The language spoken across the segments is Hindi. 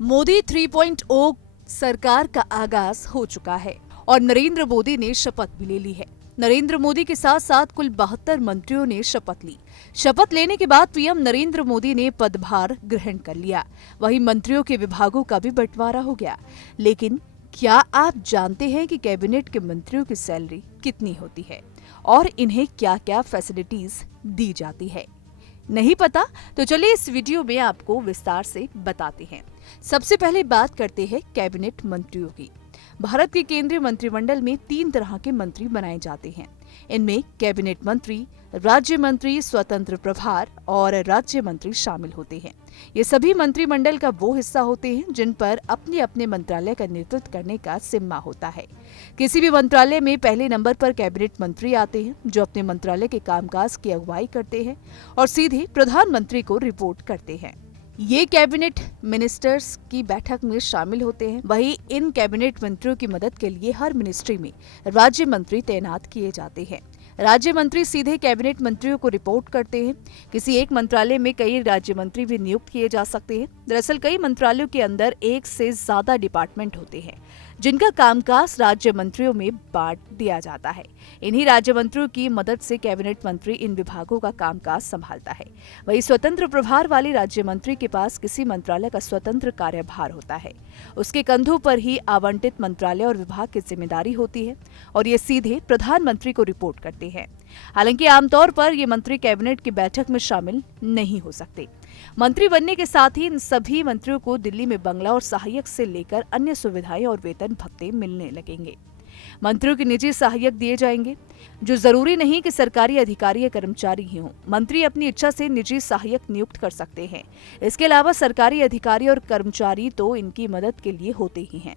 मोदी 3.0 सरकार का आगाज हो चुका है और नरेंद्र मोदी ने शपथ भी ले ली है। नरेंद्र मोदी के साथ साथ कुल 72 मंत्रियों ने शपथ ली। शपथ लेने के बाद पीएम नरेंद्र मोदी ने पदभार ग्रहण कर लिया। वहीं मंत्रियों के विभागों का भी बंटवारा हो गया। लेकिन क्या आप जानते हैं कि कैबिनेट के मंत्रियों की सैलरी कितनी होती है और इन्हें क्या क्या फैसिलिटीज दी जाती है? नहीं पता? तो चलिए इस वीडियो में आपको विस्तार से बताते हैं। सबसे पहले बात करते हैं कैबिनेट मंत्रियों की। भारत के केंद्रीय मंत्रिमंडल में 3 तरह के मंत्री बनाए जाते हैं। इनमें कैबिनेट मंत्री, राज्य मंत्री, स्वतंत्र प्रभार और राज्य मंत्री शामिल होते हैं। ये सभी मंत्रिमंडल का वो हिस्सा होते हैं जिन पर अपने अपने मंत्रालय का नेतृत्व करने का जिम्मा होता है। किसी भी मंत्रालय में पहले नंबर पर कैबिनेट मंत्री आते हैं जो अपने मंत्रालय के कामकाज की अगुवाई करते हैं और सीधे प्रधानमंत्री को रिपोर्ट करते हैं। ये कैबिनेट मिनिस्टर्स की बैठक में शामिल होते हैं। वहीं इन कैबिनेट मंत्रियों की मदद के लिए हर मिनिस्ट्री में राज्य मंत्री तैनात किए जाते हैं। राज्य मंत्री सीधे कैबिनेट मंत्रियों को रिपोर्ट करते हैं। किसी एक मंत्रालय में कई राज्य मंत्री भी नियुक्त किए जा सकते हैं। दरअसल कई मंत्रालयों के अंदर एक से ज्यादा डिपार्टमेंट होते हैं जिनका कामकाज राज्य मंत्रियों में बांट दिया जाता है। इन्हीं राज्य मंत्रियों की मदद से कैबिनेट मंत्री इन विभागों का कामकाज संभालता है। वही स्वतंत्र प्रभार वाले राज्य मंत्री के पास किसी मंत्रालय का स्वतंत्र कार्यभार होता है। उसके कंधों पर ही आवंटित मंत्रालय और विभाग की जिम्मेदारी होती है और ये सीधे प्रधानमंत्री को रिपोर्ट करते हैं। हालांकि आमतौर पर ये मंत्री कैबिनेट की बैठक में शामिल नहीं हो सकते। मंत्री बनने के साथ ही इन सभी मंत्रियों को दिल्ली में बंगला और सहायक से लेकर अन्य सुविधाएं और वेतन भत्ते मिलने लगेंगे। मंत्रियों के निजी सहायक दिए जाएंगे, जो जरूरी नहीं कि सरकारी अधिकारी या कर्मचारी ही हों। मंत्री अपनी इच्छा से निजी सहायक नियुक्त कर सकते हैं। इसके अलावा सरकारी अधिकारी और कर्मचारी तो इनकी मदद के लिए होते ही हैं।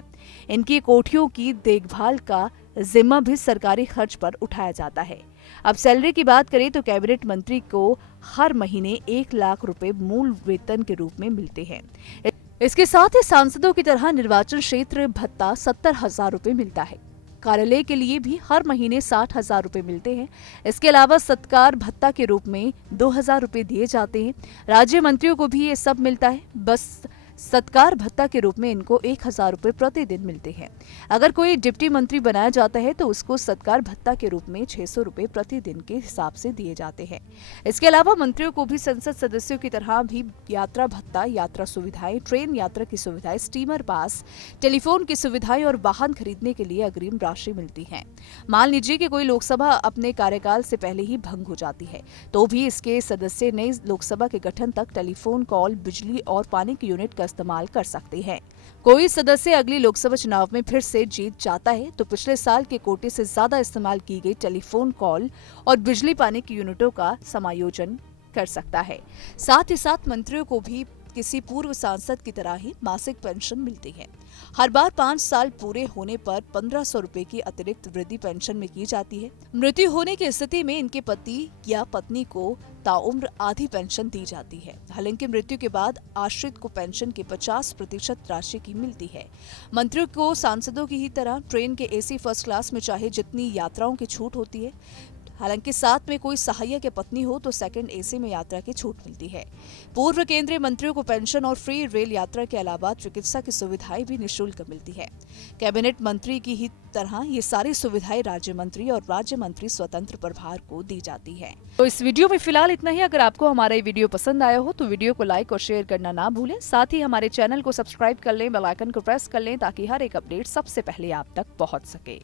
इनकी कोठियों की देखभाल का जिम्मा भी सरकारी खर्च पर उठाया जाता है। अब सैलरी की बात करें तो कैबिनेट मंत्री को हर महीने 1 लाख रुपए मूल वेतन के रूप में मिलते हैं। इसके साथ ही सांसदों की तरह निर्वाचन क्षेत्र भत्ता 70,000 रुपए मिलता है। कार्यालय के लिए भी हर महीने 60,000 रुपए मिलते हैं। इसके अलावा सत्कार भत्ता के रूप में 2,000 रुपए दिए जाते हैं। राज्य मंत्रियों को भी ये सब मिलता है। बस सत्कार भत्ता के रूप में इनको 1,000 रुपए प्रतिदिन मिलते हैं। अगर कोई डिप्टी मंत्री बनाया जाता है तो उसको सत्कार भत्ता के रूप में 600 रुपए प्रतिदिन के हिसाब से दिए जाते हैं। इसके अलावा मंत्रियों को भी संसद सदस्यों की तरह भी यात्रा भत्ता, यात्रा सुविधाएं, ट्रेन यात्रा की सुविधाएं, स्टीमर पास, टेलीफोन की सुविधाएं और वाहन खरीदने के लिए अग्रिम राशि मिलती है। मान लीजिए कि कोई लोकसभा अपने कार्यकाल से पहले ही भंग हो जाती है तो भी इसके सदस्य नई लोकसभा के गठन तक टेलीफोन कॉल, बिजली और पानी की यूनिट का इस्तेमाल कर सकते हैं। कोई सदस्य अगली लोकसभा चुनाव में फिर से जीत जाता है तो पिछले साल के कोटे से ज्यादा इस्तेमाल की गई टेलीफोन कॉल और बिजली पानी की यूनिटों का समायोजन कर सकता है। साथ ही साथ मंत्रियों को भी किसी पूर्व सांसद की तरह ही मासिक पेंशन मिलती है। हर बार 5 साल पूरे होने पर 1,500 रुपए की अतिरिक्त वृद्धि पेंशन में की जाती है। मृत्यु होने की स्थिति में इनके पति या पत्नी को ताउम्र आधी पेंशन दी जाती है। हालांकि मृत्यु के बाद आश्रित को पेंशन की 50% राशि की मिलती है। मंत्रियों को सांसदों की ही तरह ट्रेन के एसी फर्स्ट क्लास में चाहे जितनी यात्राओं की छूट होती है। हालांकि साथ में कोई सहायक या पत्नी हो तो सेकंड एसी में यात्रा की छूट मिलती है। पूर्व केंद्रीय मंत्रियों को पेंशन और फ्री रेल यात्रा के अलावा चिकित्सा की सुविधाएं भी निःशुल्क मिलती है। कैबिनेट मंत्री की ही तरह ये सारी सुविधाएं राज्य मंत्री और राज्य मंत्री स्वतंत्र प्रभार को दी जाती है। तो इस वीडियो में फिलहाल इतना ही। अगर आपको हमारा ये वीडियो पसंद आया हो तो वीडियो को लाइक और शेयर करना ना भूलें। साथ ही हमारे चैनल को सब्सक्राइब कर लें, बेल आइकन को प्रेस कर लें ताकि हर एक अपडेट सबसे पहले आप तक पहुँच सके।